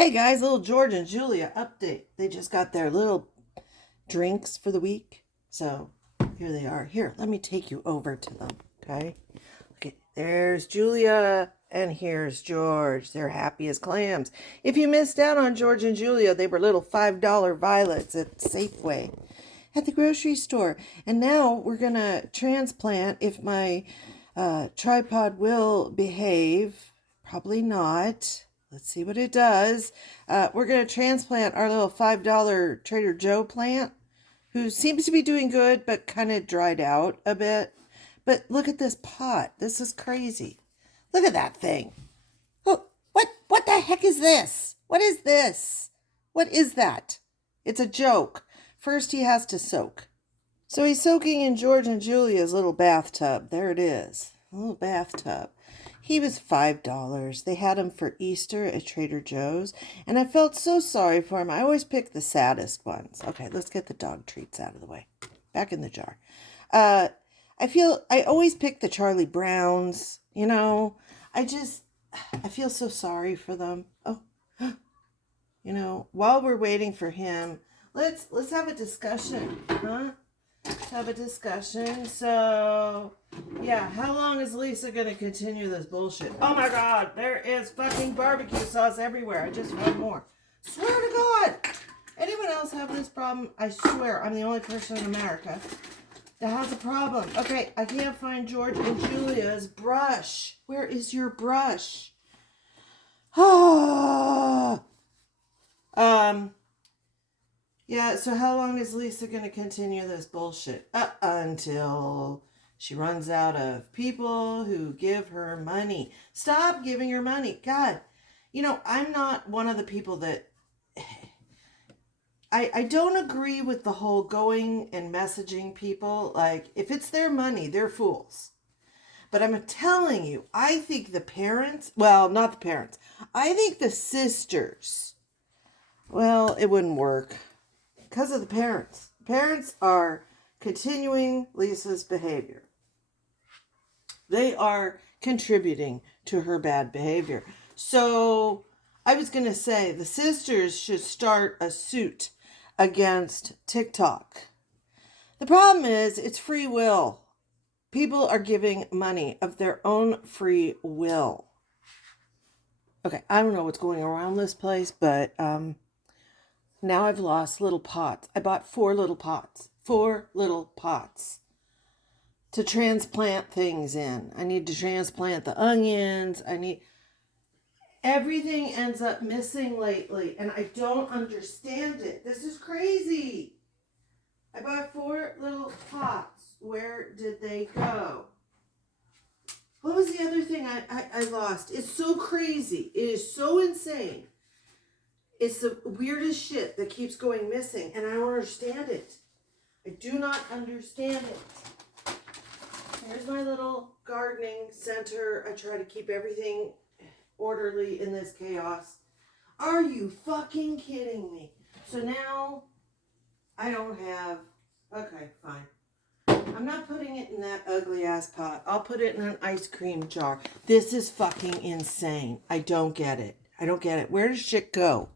Hey guys, little George and Julia update. They just got their little drinks for the week. So here they are. Here, let me take you over to them. Okay. Okay, there's Julia and here's George. They're happy as clams. If you missed out on George and Julia, they were little $5 violets at Safeway at the grocery store. And now we're going to transplant if my tripod will behave. Probably not. Let's see what it does. We're going to transplant our little $5 Trader Joe plant, who seems to be doing good, but kind of dried out a bit. But look at this pot. This is crazy. Look at that thing. Oh, what the heck is this? What is this? What is that? It's a joke. First he has to soak. So he's soaking in George and Julia's little bathtub. There it is. A little bathtub. He was $5. They had him for Easter at Trader Joe's, and I felt so sorry for him. I always pick the saddest ones. Okay, let's get the dog treats out of the way. Back in the jar. I always pick the Charlie Browns, you know. I feel so sorry for them. Oh, while we're waiting for him, let's have a discussion, huh? Have a discussion. So, yeah, how long is Lisa going to continue this bullshit? Oh my God, there is fucking barbecue sauce everywhere. I just found more. Swear to God. Anyone else have this problem? I swear I'm the only person in America that has a problem. Okay, I can't find George and Julia's brush. Where is your brush? Yeah, so how long is Lisa going to continue this bullshit? Until she runs out of people who give her money. Stop giving her money. God, I'm not one of the people that... I don't agree with the whole going and messaging people. Like, if it's their money, they're fools. But I'm telling you, I think the parents... Well, not the parents. I think the sisters... Well, it wouldn't work. Because of the parents. Parents are continuing Lisa's behavior. They are contributing to her bad behavior. So I was going to say the sisters should start a suit against TikTok. The problem is it's free will. People are giving money of their own free will. Okay, I don't know what's going around this place, but now I've lost little pots. I bought 4 little pots. 4 little pots to transplant things in. I need to transplant the onions. Everything ends up missing lately, and I don't understand it. This is crazy. I bought 4 little pots. Where did they go? What was the other thing I lost? It's so crazy. It is so insane. It's the weirdest shit that keeps going missing, and I don't understand it. I do not understand it. Here's my little gardening center. I try to keep everything orderly in this chaos. Are you fucking kidding me? So now I don't have... Okay, fine. I'm not putting it in that ugly ass pot. I'll put it in an ice cream jar. This is fucking insane. I don't get it. Where does shit go?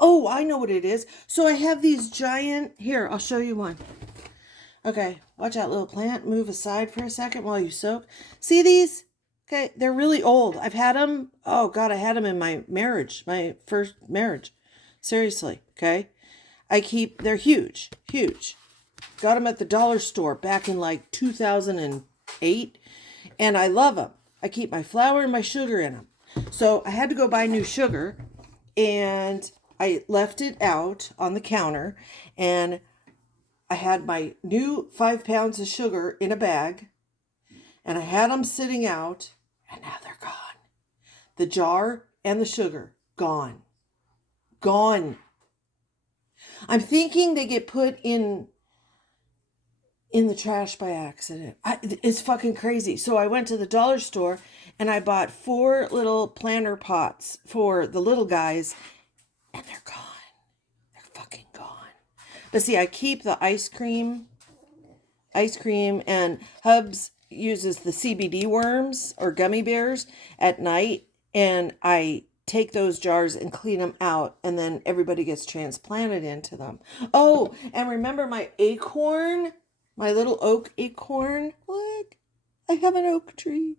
Oh, I know what it is. So I have these giant... Here, I'll show you one. Okay, watch out, little plant. Move aside for a second while you soak. See these? Okay, they're really old. I've had them... Oh, God, I had them in my marriage. My first marriage. Seriously, okay? They're huge. Huge. Got them at the dollar store back in like 2008. And I love them. I keep my flour and my sugar in them. So I had to go buy new sugar. And I left it out on the counter, and I had my new 5 pounds of sugar in a bag, and I had them sitting out, and now they're gone. The jar and the sugar, gone. Gone. I'm thinking they get put in the trash by accident. It's fucking crazy. So I went to the dollar store, and I bought 4 little planter pots for the little guys, and they're gone. They're fucking gone. But see, I keep the ice cream, and Hubs uses the CBD worms or gummy bears at night, and I take those jars and clean them out, and then everybody gets transplanted into them. Oh, and remember my acorn? My little oak acorn? Look, I have an oak tree.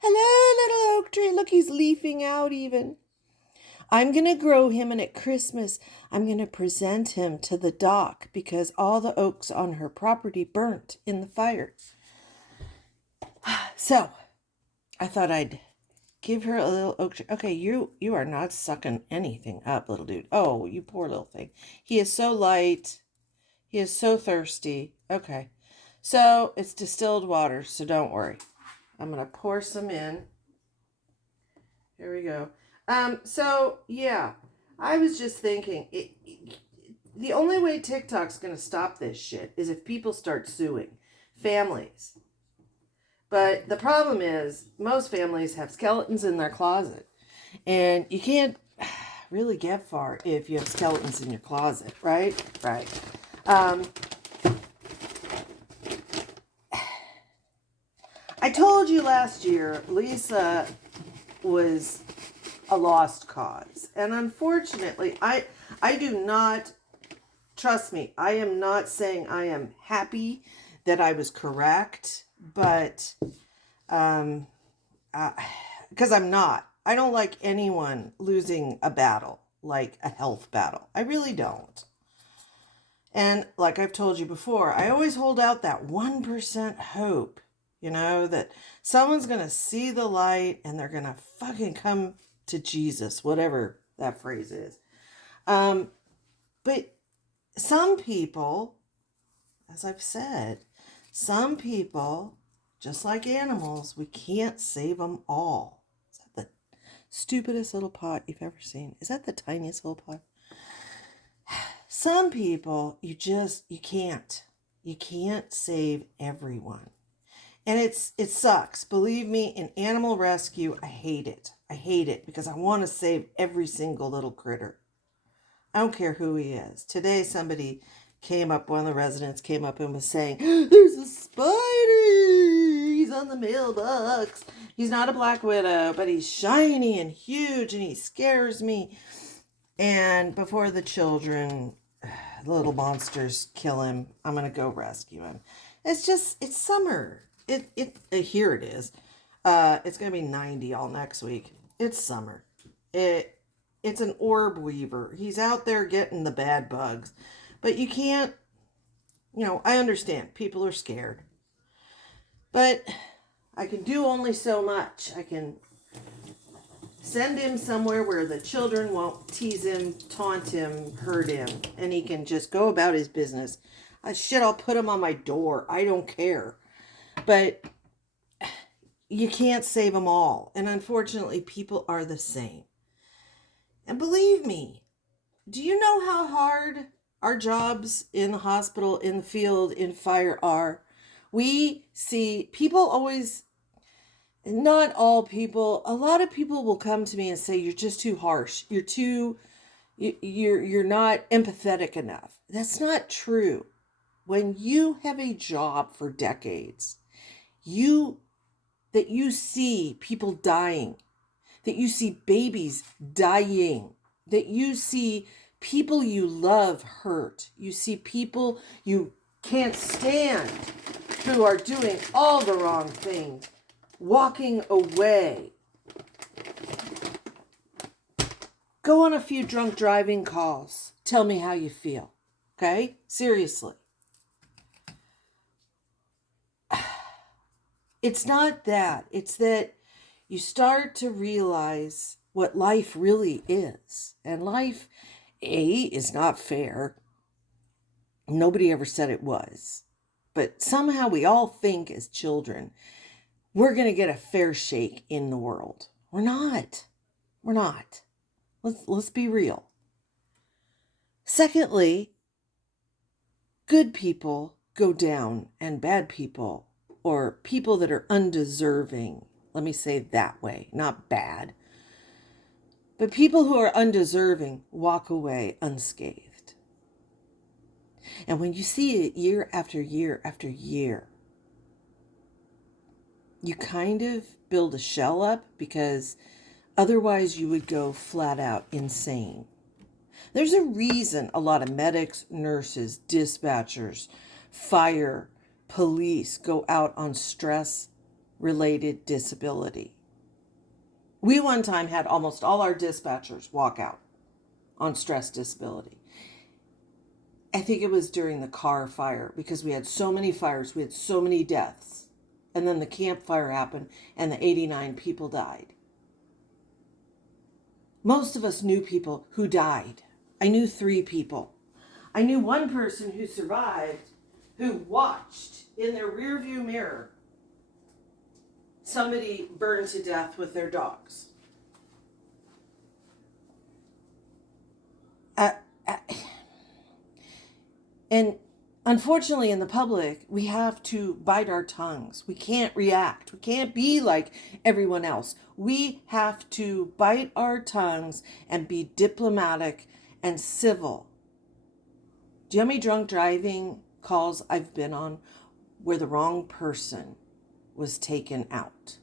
Hello, little oak tree. Look, he's leafing out even. I'm going to grow him, and at Christmas, I'm going to present him to the doc because all the oaks on her property burnt in the fire. So, I thought I'd give her a little oak tree. Okay, you are not sucking anything up, little dude. Oh, you poor little thing. He is so light. He is so thirsty. Okay, so it's distilled water, so don't worry. I'm going to pour some in. Here we go. So, yeah, I was just thinking, the only way TikTok's going to stop this shit is if people start suing families. But the problem is, most families have skeletons in their closet. And you can't really get far if you have skeletons in your closet, right? Right. I told you last year, Lisa was a lost cause. And unfortunately, I do not, trust me, I am not saying I am happy that I was correct, but, because I'm not. I don't like anyone losing a battle, like a health battle. I really don't. And like I've told you before, I always hold out that 1% hope, that someone's going to see the light and they're going to fucking come to Jesus, whatever that phrase is. But some people, as I've said, some people, just like animals, we can't save them all. Is that the stupidest little pot you've ever seen? Is that the tiniest little pot? Some people, you can't. You can't save everyone. And it sucks. Believe me, in animal rescue, I hate it. I hate it because I want to save every single little critter. I don't care who he is. Today, one of the residents came up and was saying, there's a spider. He's on the mailbox. He's not a black widow, but he's shiny and huge and he scares me. And before the children, the little monsters kill him, I'm going to go rescue him. It's summer. Here it is. It's going to be 90 all next week. It's summer. It's an orb weaver. He's out there getting the bad bugs. But you can't, I understand. People are scared. But I can do only so much. I can send him somewhere where the children won't tease him, taunt him, hurt him. And he can just go about his business. I'll put him on my door. I don't care. But you can't save them all. And unfortunately, people are the same. And believe me, do you know how hard our jobs in the hospital, in the field, in fire are? We see people always, not all people, a lot of people will come to me and say, you're just too harsh. You're not empathetic enough. That's not true. When you have a job for decades, that you see people dying, that you see babies dying, that you see people you love hurt, you see people you can't stand who are doing all the wrong things, walking away. Go on a few drunk driving calls. Tell me how you feel. Okay? Seriously. It's not that. It's that you start to realize what life really is. And life, is not fair. Nobody ever said it was. But somehow we all think as children, we're going to get a fair shake in the world. We're not. We're not. Let's be real. Secondly, good people go down and bad people, or people that are undeserving, let me say it that way, not bad, but people who are undeserving walk away unscathed. And when you see it year after year after year, you kind of build a shell up because Otherwise, you would go flat out insane. There's a reason a lot of medics, nurses, dispatchers, fire, police go out on stress-related disability. We one time had almost all our dispatchers walk out on stress disability. I think it was during the car fire because we had so many fires, we had so many deaths. And then the campfire happened and the 89 people died. Most of us knew people who died. I knew 3 people. I knew one person who survived, who watched in their rearview mirror somebody burned to death with their dogs. And unfortunately, in the public, we have to bite our tongues. We can't react. We can't be like everyone else. We have to bite our tongues and be diplomatic and civil. Do you know how many drunk driving calls I've been on where the wrong person was taken out?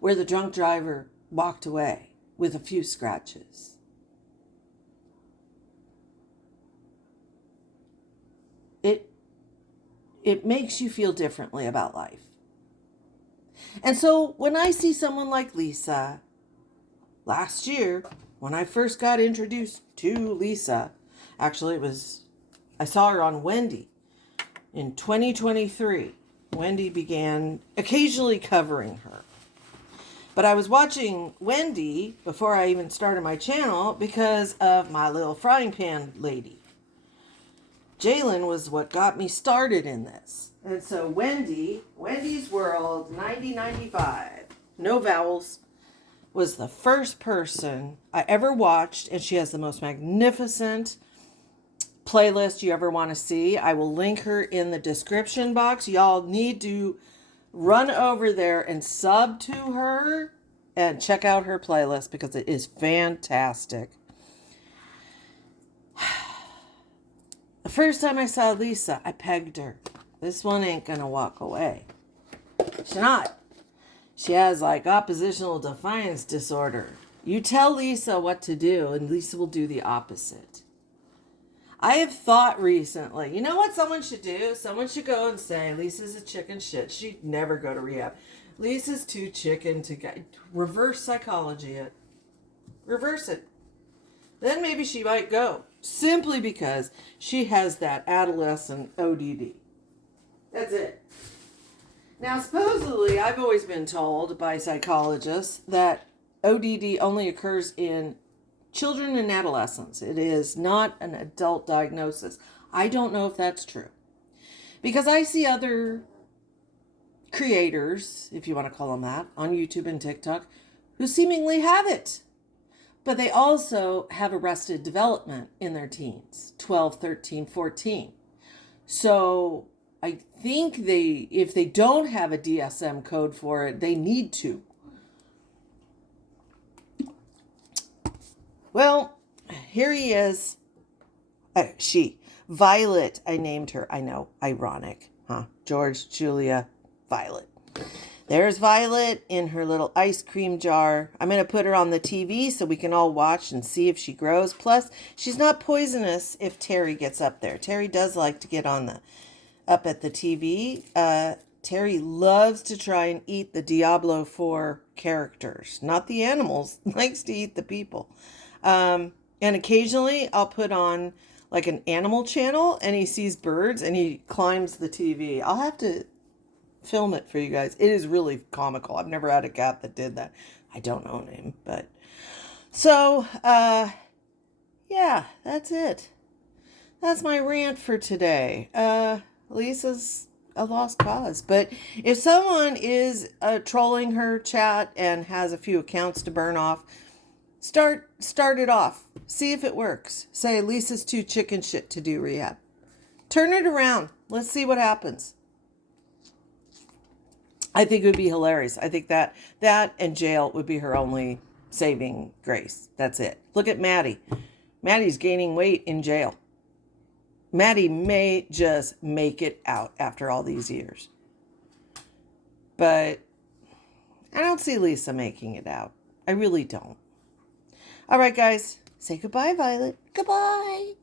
Where the drunk driver walked away with a few scratches? It makes you feel differently about life. And so when I see someone like Lisa, last year, when I first got introduced to Lisa, actually I saw her on Wendy in 2023. Wendy began occasionally covering her. But I was watching Wendy before I even started my channel because of my little frying pan lady. JLynn was what got me started in this. And so Wendy's World 9095, no vowels, was the first person I ever watched, and she has the most magnificent playlist you ever want to see. I will link her in the description box. Y'all need to run over there and sub to her and check out her playlist because it is fantastic. The first time I saw Lisa, I pegged her. This one ain't gonna walk away. She's not. She has like oppositional defiance disorder. You tell Lisa what to do and Lisa will do the opposite. I have thought recently, you know what someone should do? Someone should go and say, Lisa's a chicken shit. She'd never go to rehab. Lisa's too chicken to get. Reverse psychology it. Reverse it. Then maybe she might go. Simply because she has that adolescent ODD. That's it. Now, supposedly, I've always been told by psychologists that ODD only occurs in children and adolescents. It is not an adult diagnosis. I don't know if that's true. Because I see other creators, if you want to call them that, on YouTube and TikTok, who seemingly have it. But they also have arrested development in their teens, 12, 13, 14. So I think if they don't have a DSM code for it, they need to. Well, here he is. She. Violet, I named her. I know, ironic, huh? George, Julia, Violet. There's Violet in her little ice cream jar. I'm going to put her on the TV so we can all watch and see if she grows. Plus, she's not poisonous if Terry gets up there. Terry does like to get up at the TV. Terry loves to try and eat the Diablo 4 characters. Not the animals. Likes to eat the people. And occasionally I'll put on like an animal channel and he sees birds and he climbs the TV. I'll have to film it for you guys. It is really comical. I've never had a cat that did that. I don't own him, but so yeah, that's it. That's my rant for today. Lisa's a lost cause, but if someone is trolling her chat and has a few accounts to burn off, start it off. See if it works. Say Lisa's too chicken shit to do rehab. Turn it around. Let's see what happens. I think it would be hilarious. I think that and jail would be her only saving grace. That's it. Look at Maddie. Maddie's gaining weight in jail. Maddie may just make it out after all these years. But I don't see Lisa making it out. I really don't. All right, guys. Say goodbye, Violet. Goodbye.